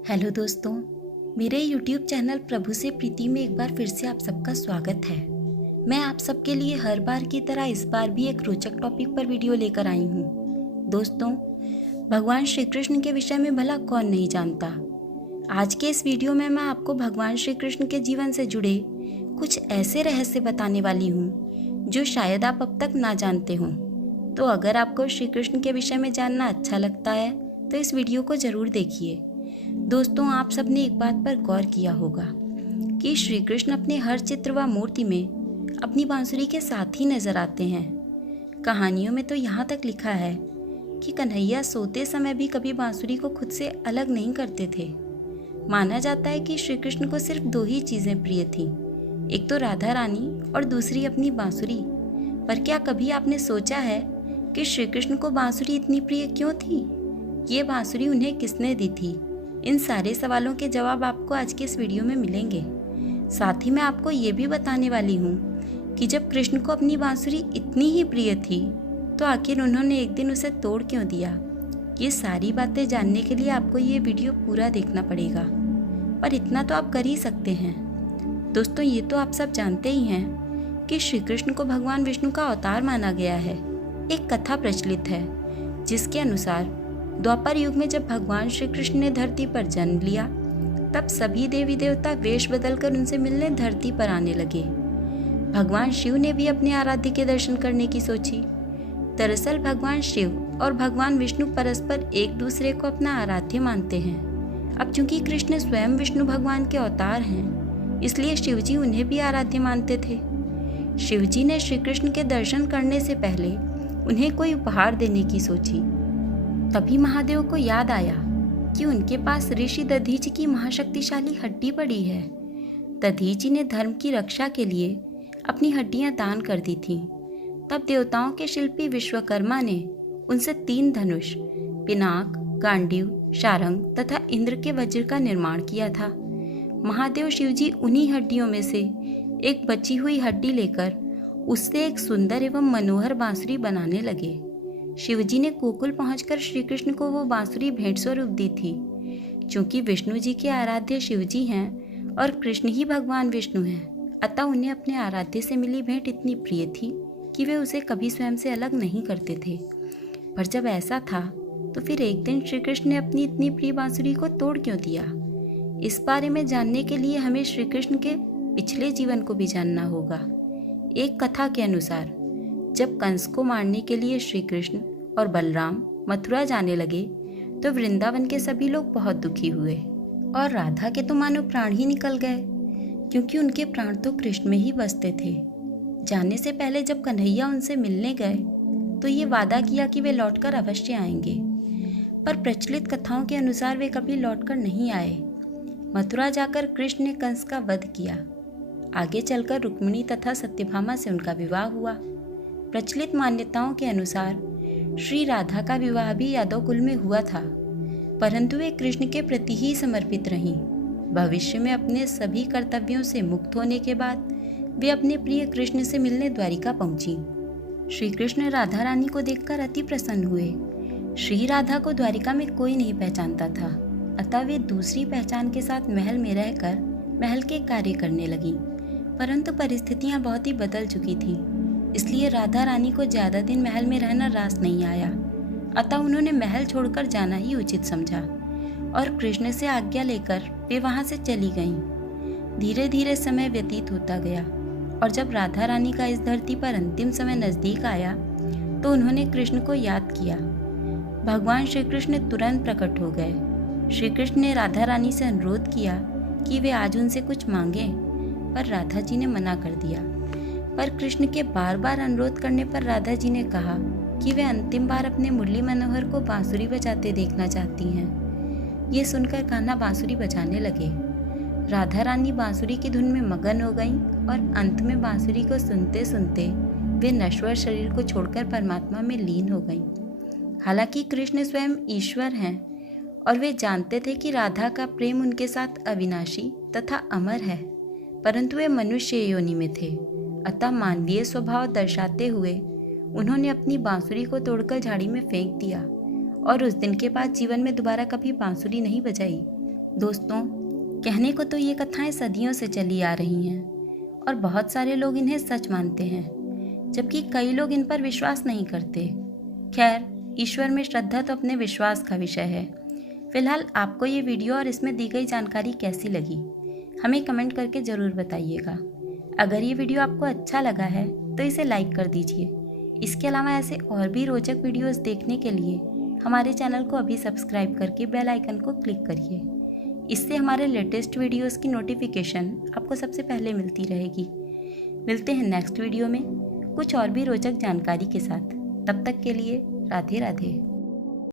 Hello दोस्तों, मेरे YouTube channel प्रभु से प्रीति में एक बार फिर से आप सबका स्वागत है। मैं आप सबके लिए हर बार की तरह इस बार भी एक रोचक टॉपिक पर वीडियो लेकर आई हूँ। दोस्तों, भगवान श्री कृष्ण के विषय में भला कौन नहीं जानता। आज के इस वीडियो में मैं आपको भगवान श्री कृष्ण के जीवन से जुड़े कुछ ऐसे रहस्य बताने वाली हूँ जो शायद आप अब तक ना जानते हों। तो अगर आपको श्री कृष्ण के विषय में जानना अच्छा लगता है तो इस वीडियो को ज़रूर देखिए। दोस्तों, आप सबने एक बात पर गौर किया होगा कि श्री कृष्ण अपने हर चित्र व मूर्ति में अपनी बांसुरी के साथ ही नजर आते हैं। कहानियों में तो यहाँ तक लिखा है कि कन्हैया सोते समय भी कभी बांसुरी को खुद से अलग नहीं करते थे। माना जाता है कि श्री कृष्ण को सिर्फ दो ही चीज़ें प्रिय थीं, एक तो राधा रानी और दूसरी अपनी बांसुरी। पर क्या कभी आपने सोचा है कि श्री कृष्ण को बांसुरी इतनी प्रिय क्यों थी? ये बांसुरी उन्हें किसने दी थी? इन सारे सवालों के जवाब आपको आज के इस वीडियो में मिलेंगे। साथ ही मैं आपको ये भी बताने वाली हूँ कि जब कृष्ण को अपनी बांसुरी इतनी ही प्रिय थी तो आखिर उन्होंने एक दिन उसे तोड़ क्यों दिया। ये सारी बातें जानने के लिए आपको ये वीडियो पूरा देखना पड़ेगा, पर इतना तो आप कर ही सकते हैं। दोस्तों, ये तो आप सब जानते ही हैं कि श्री कृष्ण को भगवान विष्णु का अवतार माना गया है। एक कथा प्रचलित है जिसके अनुसार द्वापर युग में जब भगवान श्री कृष्ण ने धरती पर जन्म लिया तब सभी देवी देवता वेश बदलकर उनसे मिलने धरती पर आने लगे। भगवान शिव ने भी अपने आराध्य के दर्शन करने की सोची। दरअसल भगवान शिव और भगवान विष्णु परस्पर एक दूसरे को अपना आराध्य मानते हैं। अब चूंकि कृष्ण स्वयं विष्णु भगवान के अवतार हैं, इसलिए शिवजी उन्हें भी आराध्य मानते थे। शिवजी ने श्री कृष्ण के दर्शन करने से पहले उन्हें कोई उपहार देने की सोची। तभी महादेव को याद आया कि उनके पास ऋषि दधीचि की महाशक्तिशाली हड्डी पड़ी है। दधीचि ने धर्म की रक्षा के लिए अपनी हड्डियां दान कर दी थीं। तब देवताओं के शिल्पी विश्वकर्मा ने उनसे 3 धनुष पिनाक, गांडीव, शारंग तथा इंद्र के वज्र का निर्माण किया था। महादेव शिवजी उन्हीं हड्डियों में से एक बची हुई हड्डी लेकर उससे एक सुंदर एवं मनोहर बांसुरी बनाने लगे। शिवजी ने गोकुल पहुंचकर श्री कृष्ण को वो बांसुरी भेंट स्वरूप दी थी। चूंकि विष्णु जी के आराध्य शिवजी हैं और कृष्ण ही भगवान विष्णु हैं, अतः उन्हें अपने आराध्य से मिली भेंट इतनी प्रिय थी कि वे उसे कभी स्वयं से अलग नहीं करते थे। पर जब ऐसा था तो फिर एक दिन श्री कृष्ण ने अपनी इतनी प्रिय बांसुरी को तोड़ क्यों दिया? इस बारे में जानने के लिए हमें श्री कृष्ण के पिछले जीवन को भी जानना होगा। एक कथा के अनुसार जब कंस को मारने के लिए श्री कृष्ण और बलराम मथुरा जाने लगे तो वृंदावन के सभी लोग बहुत दुखी हुए और राधा के तो मानो प्राण ही निकल गए, क्योंकि उनके प्राण तो कृष्ण में ही बसते थे। जाने से पहले जब कन्हैया उनसे मिलने गए तो ये वादा किया कि वे लौटकर अवश्य आएंगे, पर प्रचलित कथाओं के अनुसार वे कभी लौटकर नहीं आए। मथुरा जाकर कृष्ण ने कंस का वध किया। आगे चलकर रुक्मिणी तथा सत्यभामा से उनका विवाह हुआ। प्रचलित मान्यताओं के अनुसार श्री राधा का विवाह भी यादव कुल में हुआ था, परंतु वे कृष्ण के प्रति ही समर्पित रहीं। भविष्य में अपने सभी कर्तव्यों से मुक्त होने के बाद वे अपने प्रिय कृष्ण से मिलने द्वारिका पहुंची। श्री कृष्ण राधा रानी को देखकर अति प्रसन्न हुए। श्री राधा को द्वारिका में कोई नहीं पहचानता था, अतः वे दूसरी पहचान के साथ महल में रहकर महल के कार्य करने लगीं। परंतु परिस्थितियां बहुत ही बदल चुकी थीं, इसलिए राधा रानी को ज़्यादा दिन महल में रहना रास नहीं आया। अतः उन्होंने महल छोड़कर जाना ही उचित समझा और कृष्ण से आज्ञा लेकर वे वहाँ से चली गईं। धीरे धीरे समय व्यतीत होता गया और जब राधा रानी का इस धरती पर अंतिम समय नज़दीक आया तो उन्होंने कृष्ण को याद किया। भगवान श्री कृष्ण तुरंत प्रकट हो गए। श्री कृष्ण ने राधा रानी से अनुरोध किया कि वे आज उनसे कुछ मांगें, पर राधा जी ने मना कर दिया। पर कृष्ण के बार बार अनुरोध करने पर राधा जी ने कहा कि वे अंतिम बार अपने मुरली मनोहर को बांसुरी बजाते देखना चाहती हैं। ये सुनकर कान्हा बांसुरी बजाने लगे। राधा रानी बांसुरी की धुन में मगन हो गईं और अंत में बांसुरी को सुनते सुनते वे नश्वर शरीर को छोड़कर परमात्मा में लीन हो गईं। हालांकि कृष्ण स्वयं ईश्वर हैं और वे जानते थे कि राधा का प्रेम उनके साथ अविनाशी तथा अमर है, परंतु वे मनुष्य योनि में थे। अतः मानवीय स्वभाव दर्शाते हुए उन्होंने अपनी बांसुरी को तोड़कर झाड़ी में फेंक दिया और उस दिन के बाद जीवन में दोबारा कभी बांसुरी नहीं बजाई। दोस्तों, कहने को तो ये कथाएं सदियों से चली आ रही हैं और बहुत सारे लोग इन्हें सच मानते हैं, जबकि कई लोग इन पर विश्वास नहीं करते। खैर, ईश्वर में श्रद्धा तो अपने विश्वास का विषय है। फिलहाल आपको ये वीडियो और इसमें दी गई जानकारी कैसी लगी, हमें कमेंट करके ज़रूर बताइएगा। अगर ये वीडियो आपको अच्छा लगा है तो इसे लाइक कर दीजिए। इसके अलावा ऐसे और भी रोचक वीडियोस देखने के लिए हमारे चैनल को अभी सब्सक्राइब करके बेल आइकन को क्लिक करिए। इससे हमारे लेटेस्ट वीडियोस की नोटिफिकेशन आपको सबसे पहले मिलती रहेगी। मिलते हैं नेक्स्ट वीडियो में कुछ और भी रोचक जानकारी के साथ। तब तक के लिए राधे राधे।